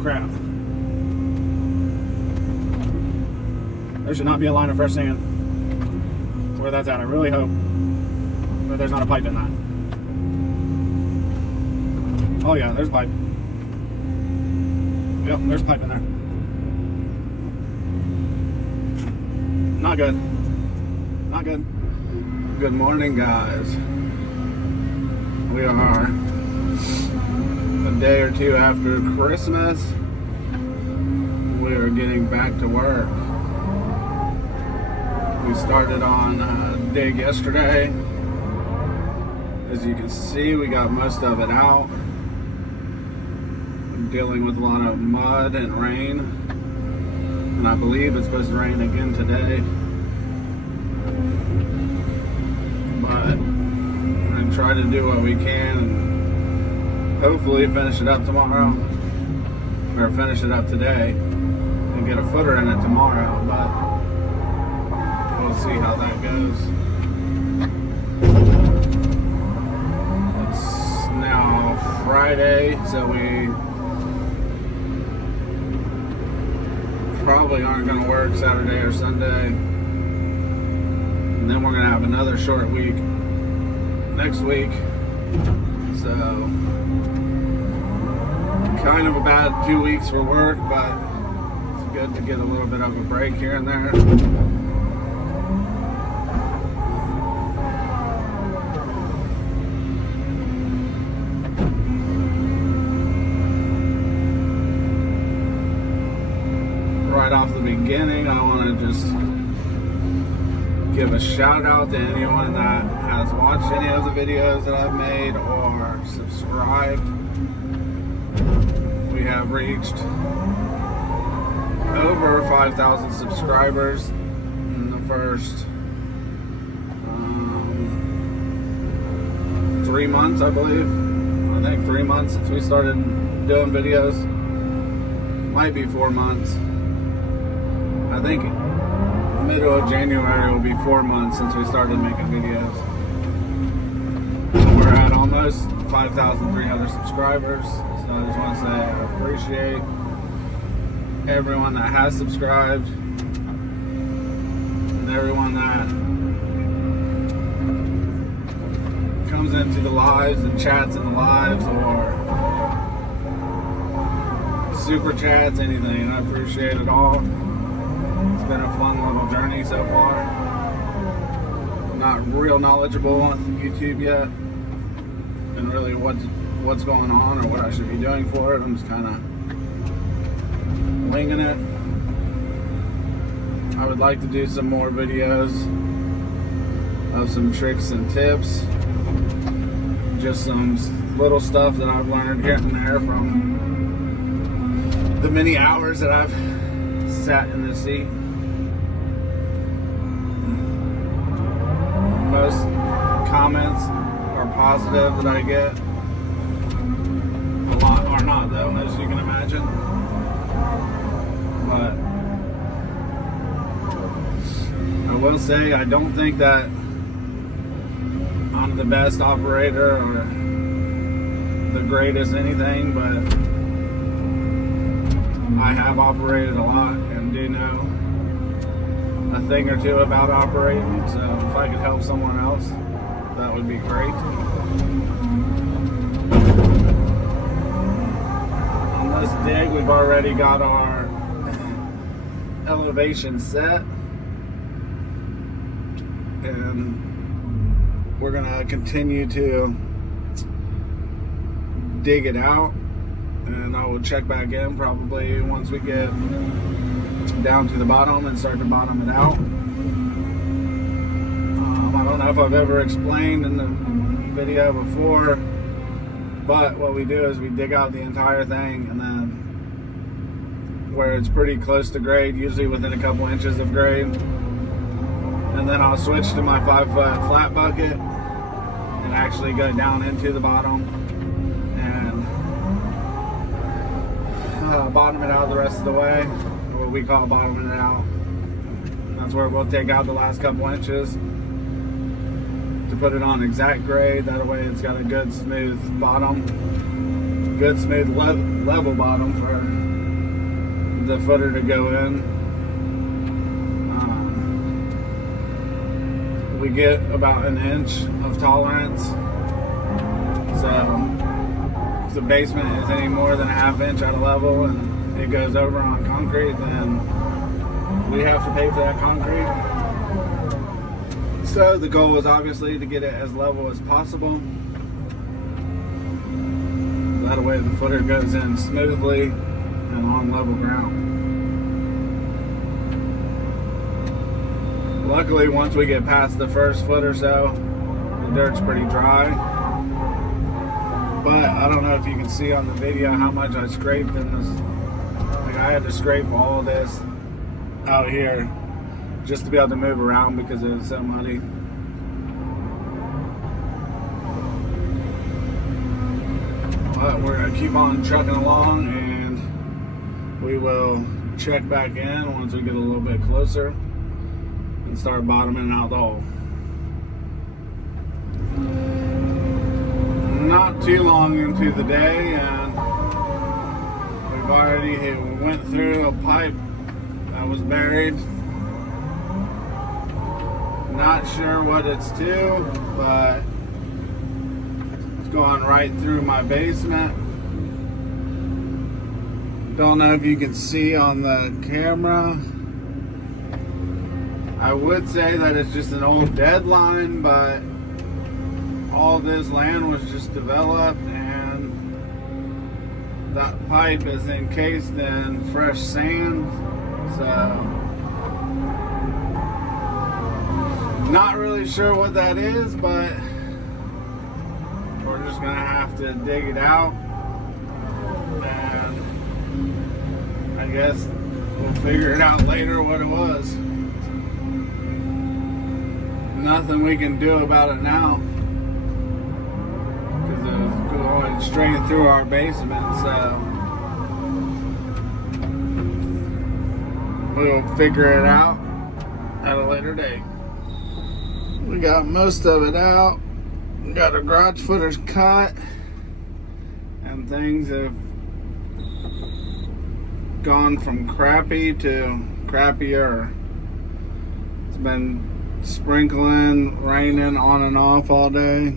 crap. There should not be a line of fresh sand where that's at. I really hope that there's not a pipe in that. Oh yeah, there's a pipe. Yep, there's a pipe in there. Not good. Not good. Good morning, guys. We are a day or two after Christmas. We are getting back to work. We started on dig yesterday. As you can see, we got most of it out. I'm dealing with a lot of mud and rain, and I believe it's supposed to rain again today. But we're going to try to do what we can and hopefully finish it up tomorrow, or finish it up today and get a footer in it tomorrow, but we'll see how that goes. It's now Friday, so we probably aren't going to work Saturday or Sunday. And then we're going to have another short week next week. So, kind of a bad 2 weeks for work, but it's good to get a little bit of a break here and there. Right off the beginning, I want to just give a shout out to anyone that has watched any of the videos that I've made or subscribed. We have reached over 5,000 subscribers in the first 3 months, I believe. I think 3 months since we started doing videos. Might be 4 months. I think middle of January will be 4 months since we started making videos. We're at almost 5,300 subscribers, so I just want to say I appreciate everyone that has subscribed and everyone that comes into the lives and chats in the lives or super chats, anything. I appreciate it all. It's been a fun little journey so far. I'm not real knowledgeable on YouTube yet and really what's going on or what I should be doing for it. I'm just kind of winging it. I would like to do some more videos of some tricks and tips, just some little stuff that I've learned here and there from the many hours that I've sat in the seat. Most comments are positive that I get. A lot are not, though, as you can imagine. But I will say I don't think that I'm the best operator or the greatest anything, but I have operated a lot and do know a thing or two about operating, so if I could help someone else, that would be great. On this dig, we've already got our elevation set, and we're gonna continue to dig it out, and I will check back in probably once we get down to the bottom and start to bottom it out. I don't know if I've ever explained in the video before, but what we do is we dig out the entire thing, and then where it's pretty close to grade, usually within a couple inches of grade, and then I'll switch to my 5-foot flat bucket and actually go down into the bottom and bottom it out the rest of the way, or what we call bottoming it out. And that's where we'll take out the last couple inches to put it on exact grade. That way it's got a good smooth bottom, good smooth level bottom for the footer to go in. We get about an inch of tolerance. So if the basement is any more than a half inch out of level and it goes over on concrete, then we have to pay for that concrete. So the goal is obviously to get it as level as possible. That way the footer goes in smoothly and on level ground. Luckily, once we get past the first foot or so, the dirt's pretty dry. But I don't know if you can see on the video how much I scraped in this. Like, I had to scrape all this out here just to be able to move around because it was so muddy. But we're gonna keep on trucking along, and we will check back in once we get a little bit closer and start bottoming out the hole. Not too long into the day, and we've already went through a pipe that was buried. Not sure what it's to, but it's going right through my basement. Don't know if you can see on the camera. I would say that it's just an old deadline, but all this land was just developed, and that pipe is encased in fresh sand. So not really sure what that is, but we're just gonna have to dig it out, and I guess we'll figure it out later what it was. Nothing we can do about it now because it was going straight through our basement, so we'll figure it out at a later date. We got most of it out. We got our garage footers cut, and things have gone from crappy to crappier. It's been sprinkling, raining on and off all day,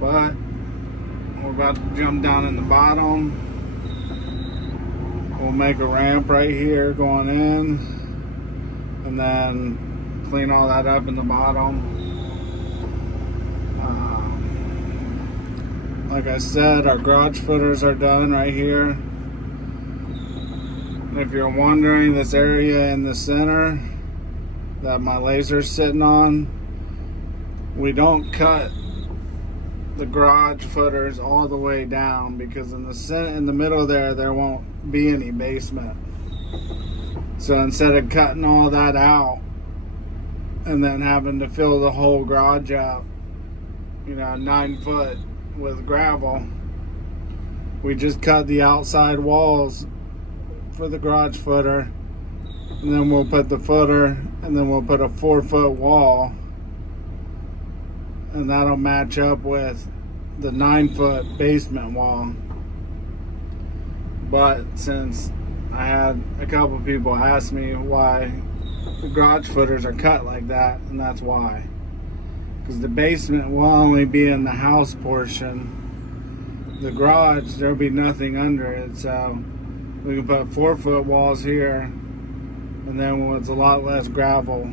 but we're about to jump down in the bottom. We'll make a ramp right here going in, and then clean all that up in the bottom. Like I said, our garage footers are done right here. And if you're wondering, this area in the center that my laser's sitting on, we don't cut the garage footers all the way down because in the middle there won't be any basement. So instead of cutting all that out and then having to fill the whole garage out, 9 foot with gravel, we just cut the outside walls for the garage footer, and then we'll put the footer, and then we'll put a 4-foot wall, and that'll match up with the 9-foot basement wall. But since I had a couple people ask me why the garage footers are cut like that, and that's why. Because the basement will only be in the house portion. The garage, there'll be nothing under it, so we can put 4-foot walls here, and then it's a lot less gravel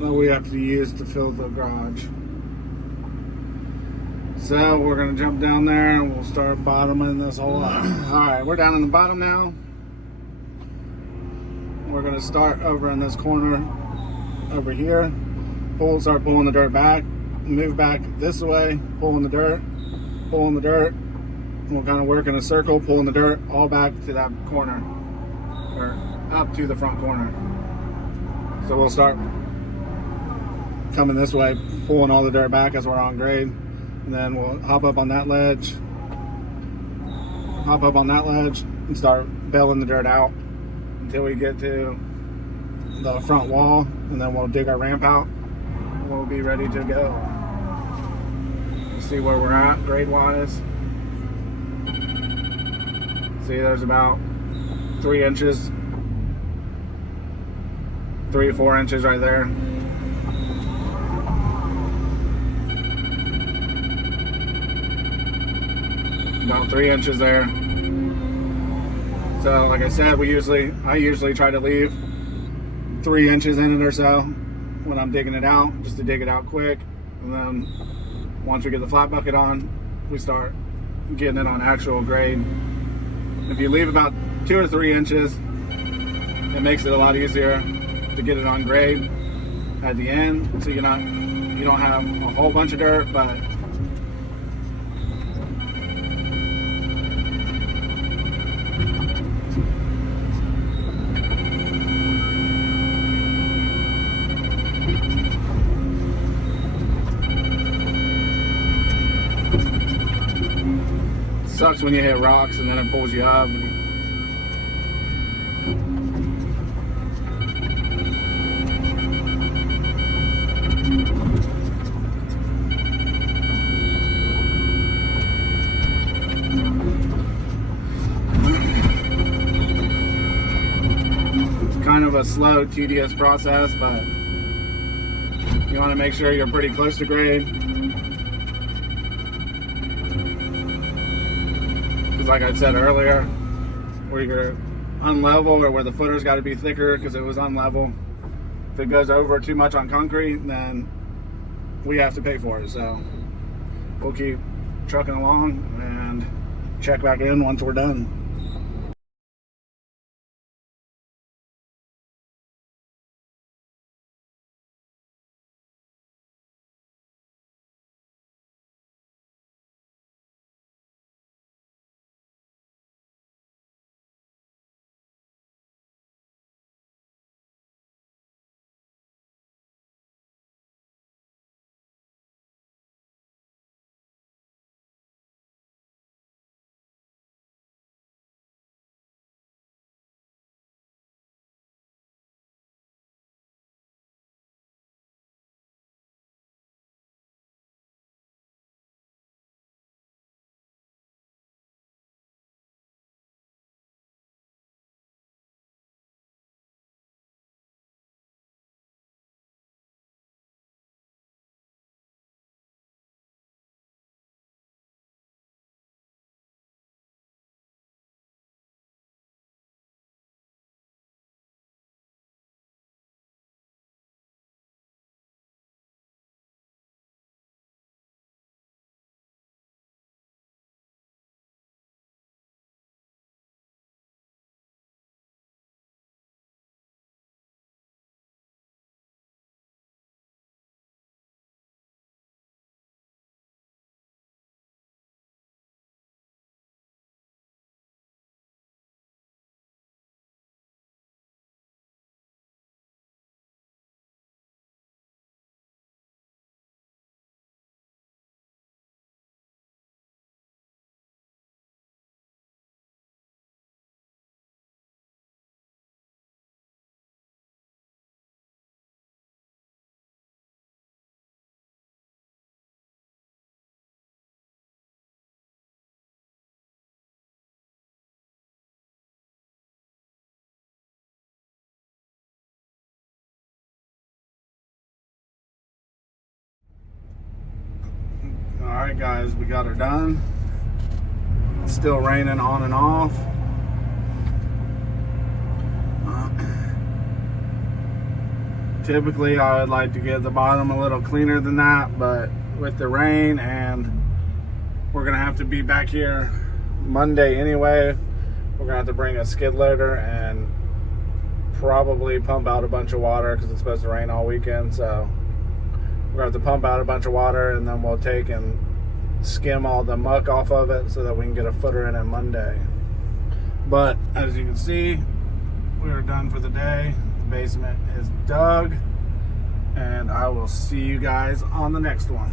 that we have to use to fill the garage. So we're gonna jump down there and we'll start bottoming this hole up. Alright, we're down in the bottom now. We're gonna start over in this corner over here. Start pulling the dirt back, move back this way, pulling the dirt. We'll kind of work in a circle, pulling the dirt all back to that corner, or up to the front corner. So we'll start coming this way, pulling all the dirt back as we're on grade, and then we'll hop up on that ledge, and start bailing the dirt out until we get to the front wall, and then we'll dig our ramp out, and we'll be ready to go. See where we're at grade wise. See, there's about 3 inches, 3 or 4 inches right there. About 3 inches there. So like I said, I usually try to leave 3 inches in it or so when I'm digging it out, just to dig it out quick. And then once we get the flat bucket on, we start getting it on actual grade. If you leave about 2 or 3 inches, it makes it a lot easier to get it on grade at the end, so you don't have a whole bunch of dirt, but it sucks when you hit rocks and then it pulls you up. Kind of a slow, tedious process, but you want to make sure you're pretty close to grade, because like I said earlier, where you're unlevel or where the footer's got to be thicker because it was unlevel, if it goes over too much on concrete, then we have to pay for it. So we'll keep trucking along and check back in once we're done. Alright guys, we got her done. It's still raining on and off. Typically I would like to get the bottom a little cleaner than that, but with the rain, and we're gonna have to be back here Monday anyway, we're gonna have to bring a skid loader and probably pump out a bunch of water because it's supposed to rain all weekend. So we're gonna have to pump out a bunch of water, and then we'll take and skim all the muck off of it so that we can get a footer in it Monday. But as you can see, we are done for the day. The basement is dug, and I will see you guys on the next one.